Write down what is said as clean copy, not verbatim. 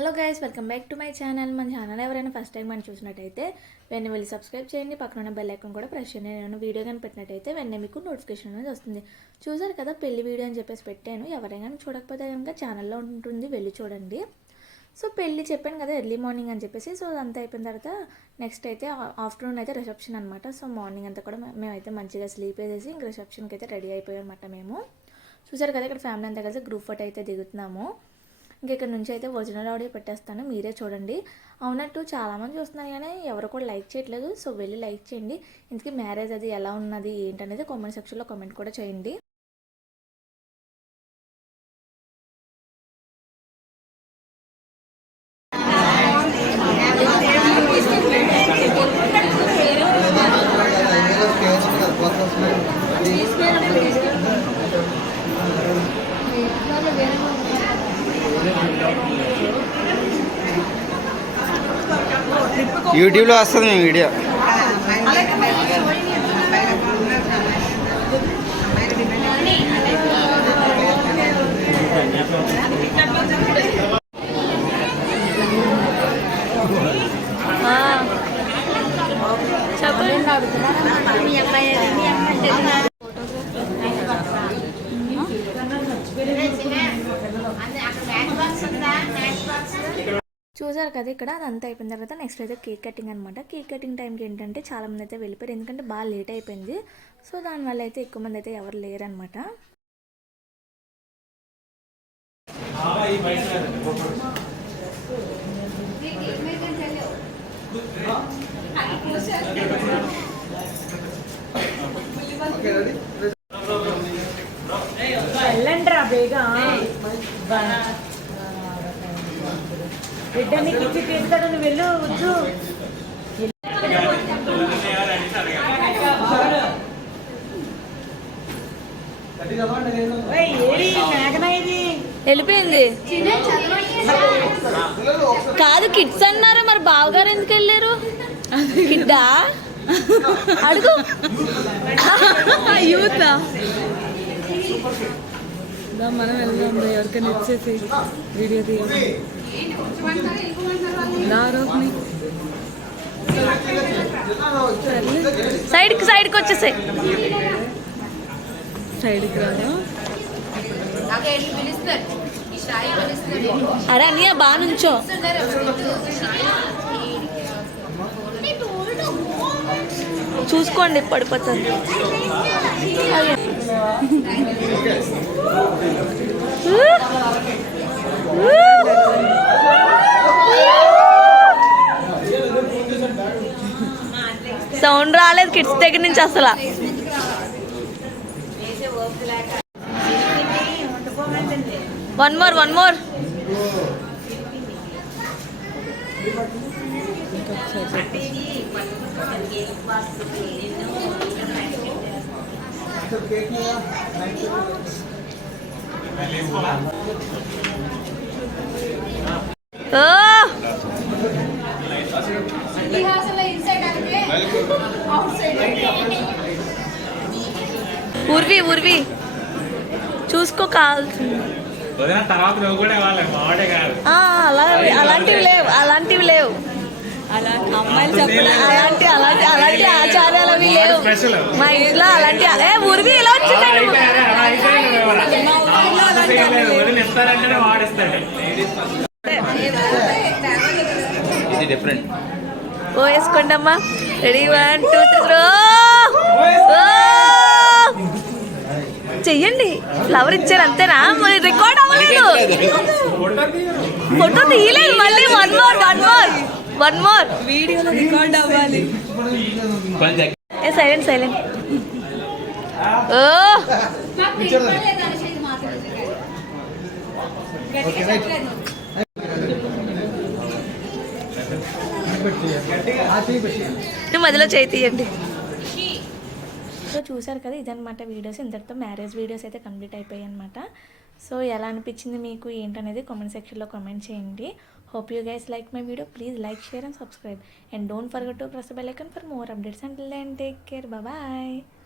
Hello guys, welcome back to my channel. మన channel ఎవరైనా first time మనం చూసినట్టయితే వెంటనే వెళ్ళి సబ్స్క్రైబ్ చేయండి. పక్కన ఉన్న బెల్ ఐకాన్ కూడా ప్రెస్ చేయండి. నేను వీడియో కానీ పెట్టినట్టయితే వెంటనే మీకు నోటిఫికేషన్ అనేది వస్తుంది. చూసారు కదా, పెళ్లి వీడియో అని చెప్పేసి పెట్టాను. ఎవరైనా చూడకపోతే కనుక ఛానల్లో ఉంటుంది, వెళ్ళి చూడండి. సో పెళ్ళి చెప్పాను కదా, ఎర్లీ మార్నింగ్ అని చెప్పేసి. సో అదంతా అయిపోయిన తర్వాత నెక్స్ట్ అయితే ఆఫ్టర్నూన్ అయితే రిసెప్షన్ అనమాట. సో మార్నింగ్ అంతా కూడా మేమైతే మంచిగా స్లీప్ వేసేసి ఇంక రిసెప్షన్కి అయితే రెడీ అయిపోయాం అనమాట మేము. చూసారు కదా, ఇక్కడ ఫ్యామిలీ అంతా కలిసి గ్రూప్ ఫోటో అయితే దిగుతున్నాము. ఇంక ఇక్కడ నుంచి అయితే ఒరిజినల్ ఆడియో పెట్టేస్తాను, మీరే చూడండి. అవునట్టు చాలామంది చూస్తున్నారు కానీ ఎవరు కూడా లైక్ చేయట్లేదు. సో వెళ్ళి లైక్ చేయండి. ఇంతకీ మ్యారేజ్ అది ఎలా ఉన్నది ఏంటనేది కామెంట్ సెక్షన్లో కామెంట్ కూడా చేయండి. యూట్యూబ్లో వస్తుంది మీ వీడియో. చూసారు కదా, ఇక్కడ అదంతా అయిపోయిన తర్వాత నెక్స్ట్ అయితే కేక్ కటింగ్ అనమాట. కేక్ కటింగ్ టైంకి ఏంటంటే చాలామంది అయితే వెళ్ళిపోయారు, ఎందుకంటే బాగా లేట్ అయిపోయింది. సో దానివల్ల అయితే ఎక్కువ మంది అయితే ఎవరు లేరనమాట. వెళ్ళండిరా బేగా, బిడ్డని ఇచ్చి తీస్తాడు, నువ్వు వెళ్ళు వద్దు. వెళ్ళిపోయింది కాదు, కిడ్స్ అన్నారు, మరి బావగారు ఎందుకు వెళ్ళారు? కిడ్డా అడుగు. యూత్ మనం వెళ్దాం, ఎవరికైనా ఇచ్చేసి వీడియో తీయాలి. సైడ్కి వచ్చేసాయి. సైడ్కి రాదు. అరే అన్నయ్య బాగా నుంచో. చూసుకోండి, పడిపోతుంది. సౌండ్ రాలేదు కిడ్స్ దగ్గర నుంచి అసలు. వన్ మోర్ ఊర్వి చూసుకో కావాల్సింది. అలాంటివి లేవు. అమ్మాయిలు చెప్పడం అలాంటి ఆచారాలు అవి లేవు మా ఇంట్లో. అలాంటి ఊరివి ఎలా వచ్చిందండి? ఓ వేసుకోండి అమ్మా. రెడీ, 1 2 3. చెయ్యండి. ఫ్లవర్ ఇచ్చారు అంతేనా? మరి రికార్డ్ అవ్వలేదు, ఫోటో తీయలేదు. మళ్ళీ వన్ మోర్ వీడియోలో రికార్డ్ అవ్వాలి. సైలెంట్. మధ్యలో చేయి తీయండి. సో చూసారు కదా, ఇదనమాట వీడియోస్. ఇంతటితో మ్యారేజ్ వీడియోస్ అయితే కంప్లీట్ అయిపోయాయి అనమాట. సో ఎలా అనిపించింది మీకు ఏంటనేది కామెంట్ సెక్షన్లో కామెంట్ చేయండి. Hope you guys like my video. Please like, share and subscribe. And don't forget to press the bell icon for more updates. Until then, take care. Bye-bye.